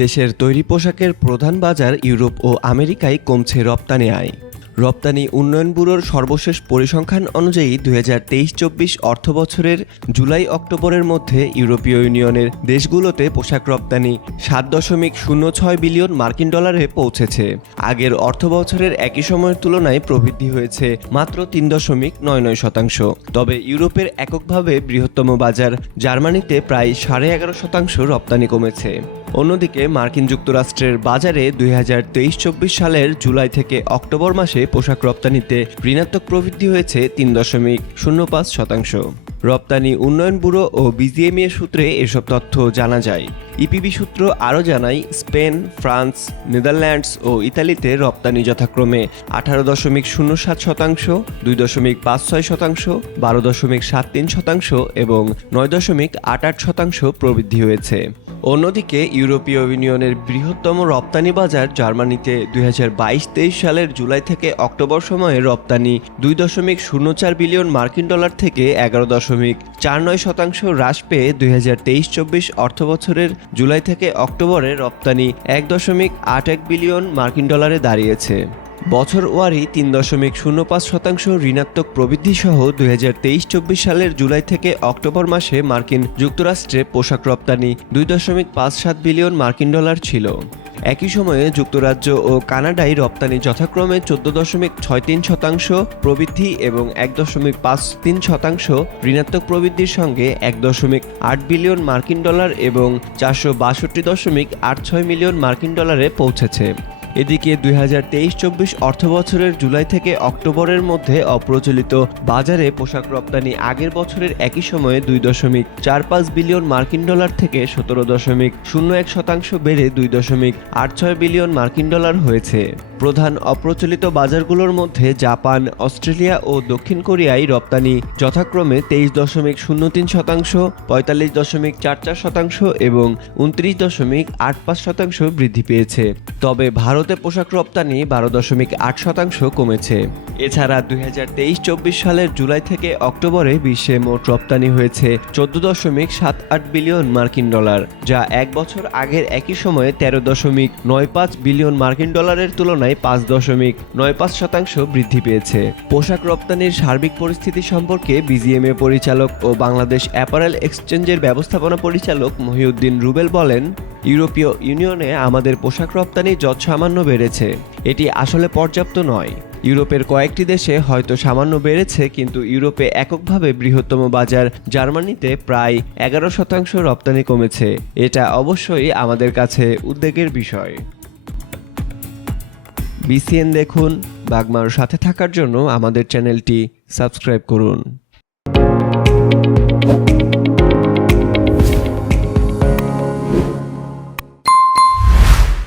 দেশের তৈরি পোশাকের প্রধান বাজার ইউরোপ ও আমেরিকায় কমছে রপ্তানি আয়। রপ্তানি উন্নয়ন ব্যুরোর সর্বশেষ পরিসংখ্যান অনুযায়ী 2023-24 অর্থবছরের জুলাই-অক্টোবরের মধ্যে ইউরোপীয় ইউনিয়নের দেশগুলোতে পোশাক রপ্তানি 7.06 বিলিয়ন মার্কিন ডলারে পৌঁছেছে। আগের অর্থবছরের একই সময়ের তুলনায় প্রবৃদ্ধি হয়েছে মাত্র 3.99%। তবে ইউরোপের এককভাবে বৃহত্তম বাজার জার্মানিতে প্রায় 11.5% রপ্তানি কমেছে। অন্যদিকে মার্কিন যুক্তরাষ্ট্রের বাজারে 2023-24 সালের জুলাই থেকে অক্টোবর মাসে পোশাক রপ্তানিতে ঋণাত্মক প্রবৃদ্ধি হয়েছে 3.05%। রপ্তানি উন্নয়ন ব্যুরো ও বিজিএমইএ সূত্রে এসব তথ্য জানা যায়। ইপিবি সূত্র আরও জানায়, স্পেন, ফ্রান্স, নেদারল্যান্ডস ও ইতালিতে রপ্তানি যথাক্রমে 18.07%, 2.56%, 12.73% এবং 9.88% প্রবৃদ্ধি হয়েছে। অন্যদিকে ইউরোপীয় ইউনিয়নের বৃহত্তম রপ্তানি বাজার জার্মানিতে 2022-23 সালের জুলাই থেকে অক্টোবর সময়ে রপ্তানি 2.04 বিলিয়ন মার্কিন ডলার থেকে 11.49% হ্রাস পেয়ে 2023-24 অর্থবছরের জুলাই থেকে অক্টোবরে রপ্তানি 1.81 বিলিয়ন মার্কিন ডলারে দাঁড়িয়েছে। বছর ওয়ারি 3.05% ঋণাত্মক প্রবৃদ্ধি সহ 2023-24 সালের জুলাই থেকে অক্টোবর মাসে মার্কিন যুক্তরাষ্ট্রে পোশাক রপ্তানি 2.57 বিলিয়ন মার্কিন ডলার ছিল। একই সময়ে যুক্তরাজ্য ও কানাডায় রপ্তানি যথাক্রমে 14.63% প্রবৃদ্ধি এবং 1.53% ঋণাত্মক প্রবৃদ্ধির সঙ্গে 1.8 বিলিয়ন মার্কিন ডলার এবং 462.86 মিলিয়ন মার্কিন ডলারে পৌঁছেছে। এদিকে 2023-24 অর্থবছরের জুলাই থেকে অক্টোবরের মধ্যে অপ্রচলিত বাজারে পোশাক রপ্তানি আগের বছরের একই সময়ে 2.45 বিলিয়ন মার্কিন ডলার থেকে 17.01% বেড়ে 2.86 বিলিয়ন মার্কিন ডলার হয়েছে। প্রধান অপ্রচলিত বাজারগুলোর মধ্যে জাপান, অস্ট্রেলিয়া ও দক্ষিণ কোরিয়ায় রপ্তানি যথাক্রমে 23.03%, 45.44% এবং 29.85% বৃদ্ধি পেয়েছে। তবে ভারতে পোশাক রপ্তানি 12.8% কমেছে। এছাড়া 2023-24 সালের জুলাই থেকে অক্টোবরে বিশ্বে মোট রপ্তানি হয়েছে 14.78 বিলিয়ন মার্কিন ডলার, যা এক বছর আগের একই সময়ে 13.95 বিলিয়ন মার্কিন ডলারের তুলনায় 5.95% বৃদ্ধি পেয়েছে। পোশাক রপ্তানির সার্বিক পরিস্থিতি সম্পর্কে বিজিএমইএ পরিচালক ও বাংলাদেশ অ্যাপারেল এক্সচেঞ্জের ব্যবস্থাপনা পরিচালক মহিউদ্দিন রুবেল বলেন, ইউরোপীয় ইউনিয়নে আমাদের পোশাক রপ্তানি যৎসামান্য বেড়েছে। এটি আসলে পর্যাপ্ত নয়। ইউরোপের কয়েকটি দেশে হয়তো সামান্য বেড়েছে, কিন্তু ইউরোপে এককভাবে বৃহত্তম বাজার জার্মানিতে প্রায় 11% রপ্তানি কমেছে। এটা অবশ্যই আমাদের কাছে উদ্বেগের বিষয়। বিসিএন দেখুন। বাগমার সাথে থাকার জন্য আমাদের চ্যানেলটি সাবস্ক্রাইব করুন।